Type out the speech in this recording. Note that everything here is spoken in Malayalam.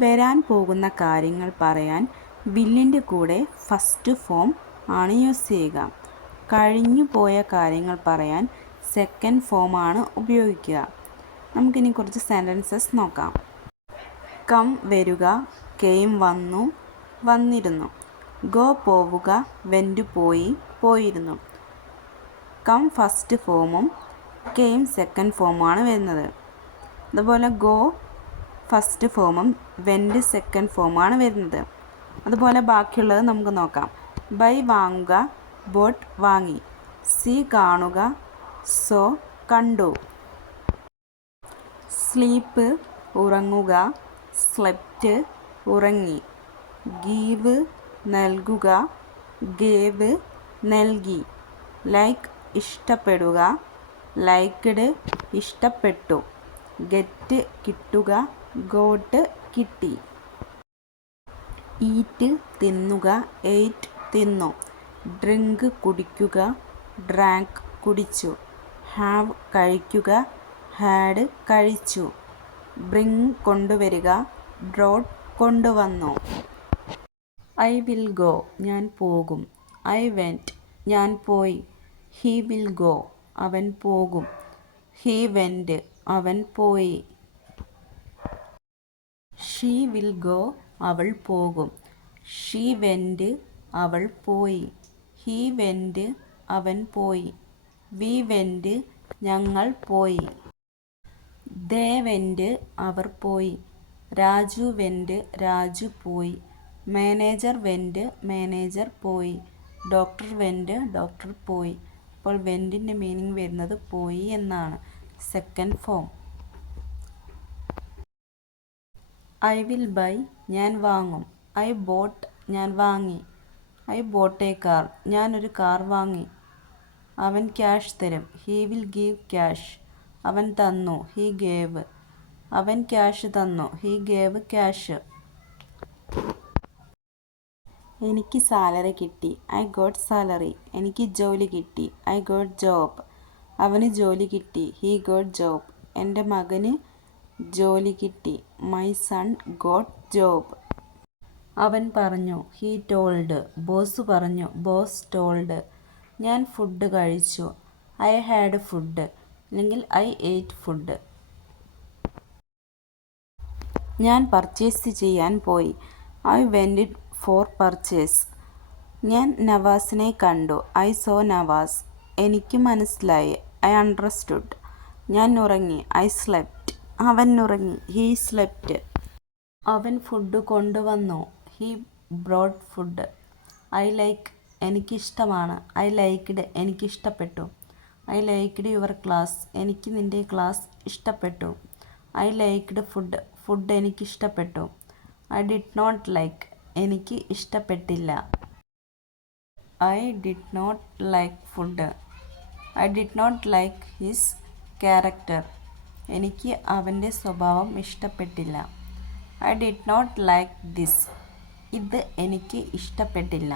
വരാൻ പോകുന്ന കാര്യങ്ങൾ പറയാൻ വില്ലിൻ്റെ കൂടെ ഫസ്റ്റ് ഫോം ആണ് യൂസ് ചെയ്യുക. കഴിഞ്ഞു പോയ കാര്യങ്ങൾ പറയാൻ സെക്കൻഡ് ഫോം ആണ് ഉപയോഗിക്കുക. നമുക്കിനി കുറച്ച് സെൻറ്റൻസസ് നോക്കാം. കം വരിക, കെയിം വന്നു, വന്നിരുന്നു. ഗോ പോവുക, വെൻറ്റ് പോയി, പോയിരുന്നു. കം ഫസ്റ്റ് ഫോമും കെയിം സെക്കൻഡ് ഫോമാണ് വരുന്നത്. അതുപോലെ ഗോ ഫസ്റ്റ് ഫോമും വെൻറ്റ് സെക്കൻഡ് ഫോമാണ് വരുന്നത്. അതുപോലെ ബാക്കിയുള്ളത് നമുക്ക് നോക്കാം. ബൈ വാങ്ങുക, ബോട്ട് വാങ്ങി. സീ കാണുക, സോ കണ്ടു. സ്ലീപ്പ് ഉറങ്ങുക, സ്ലെപ്റ്റ് ഉറങ്ങി. ഗീവ് നൽകുക, ഗേവ് നൽകി. ലൈക്ക് ഇഷ്ടപ്പെടുക, ലൈക്ക്ഡ് ഇഷ്ടപ്പെട്ടു. ഗെറ്റ് കിട്ടുക, ഗോട്ട് കിട്ടി. ഈറ്റ് തിന്നുക, എയ്റ്റ് തിന്നു. ഡ്രിങ്ക് കുടിക്കുക, ഡ്രാങ്ക് കുടിച്ചു. ഹാവ് കഴിക്കുക, ഹാഡ് കഴിച്ചു. ബ്രിങ് കൊണ്ടുവരിക, ബ്രോട്ട് കൊണ്ടുവന്നു. ഐ വിൽ ഗോ ഞാൻ പോകും. ഐ വെൻറ്റ് ഞാൻ പോയി. ഹി വിൽ ഗോ അവൻ പോകും. ഹി വെൻറ്റ് അവൻ പോയി. ഷീ വിൽ ഗോ അവൾ പോകും. ഷീ വെൻറ്റ് അവൾ പോയി. ഹി വെൻറ്റ് അവൻ പോയി. വി വെൻറ്റ് ഞങ്ങൾ പോയി. ദേ വെൻറ്റ് അവർ പോയി. രാജു വെൻറ്റ് രാജു പോയി. മാനേജർ വെൻറ്റ് മാനേജർ പോയി. ഡോക്ടർ വെൻറ്റ് ഡോക്ടർ പോയി. അപ്പോൾ വെൻറ്റിൻ്റെ മീനിങ് വരുന്നത് പോയി എന്നാണ്. Second form. I will buy ഞാൻ വാങ്ങും. ഐ ബോട്ട് ഞാൻ വാങ്ങി. ഐ ബോട്ട് എ കാർ ഞാനൊരു കാർ വാങ്ങി. അവൻ ക്യാഷ് തരും. ഹി വിൽ ഗീവ് ക്യാഷ് അവൻ തന്നു. ഹി ഗേവ് അവൻ ക്യാഷ് തന്നു. He gave cash. എനിക്ക് സാലറി കിട്ടി. I got salary. എനിക്ക് ജോലി കിട്ടി. I got job. അവന് ജോലി കിട്ടി. He got job. എൻ്റെ മകന് ജോലി കിട്ടി. My son got job. അവൻ പറഞ്ഞു. He told. ബോസ് പറഞ്ഞു. Boss told. ഞാൻ ഫുഡ് കഴിച്ചു. ഐ ഹാഡ് ഫുഡ് അല്ലെങ്കിൽ ഐ എയ്റ്റ് ഫുഡ്. ഞാൻ പർച്ചേസ് ചെയ്യാൻ പോയി. I went for purchase. ഞാൻ നവാസിനെ കണ്ടു. I saw Nawaz. എനിക്ക് മനസ്സിലായി. I understood. ഞാൻ ഉറങ്ങി. I slept. അവൻ ഉറങ്ങി. He slept. അവൻ ഫുഡ് കൊണ്ടുവന്നു. He brought food. I like എനിക്കിഷ്ടമാണ്. ഐ ലൈക്ക്ഡ് എനിക്കിഷ്ടപ്പെട്ടു. ഐ ലൈക്ക്ഡ് യുവർ ക്ലാസ് എനിക്ക് നിൻ്റെ ക്ലാസ് ഇഷ്ടപ്പെട്ടു. ഐ ലൈക്ക്ഡ് ഫുഡ് ഫുഡ് എനിക്കിഷ്ടപ്പെട്ടു. ഐ ഡിഡ് നോട്ട് ലൈക്ക് എനിക്ക് ഇഷ്ടപ്പെട്ടില്ല. I did not like food. I did not like his character എനിക്ക് അവൻ്റെ സ്വഭാവം ഇഷ്ടപ്പെട്ടില്ല. I did not like this ഇത് എനിക്ക് ഇഷ്ടപ്പെട്ടില്ല.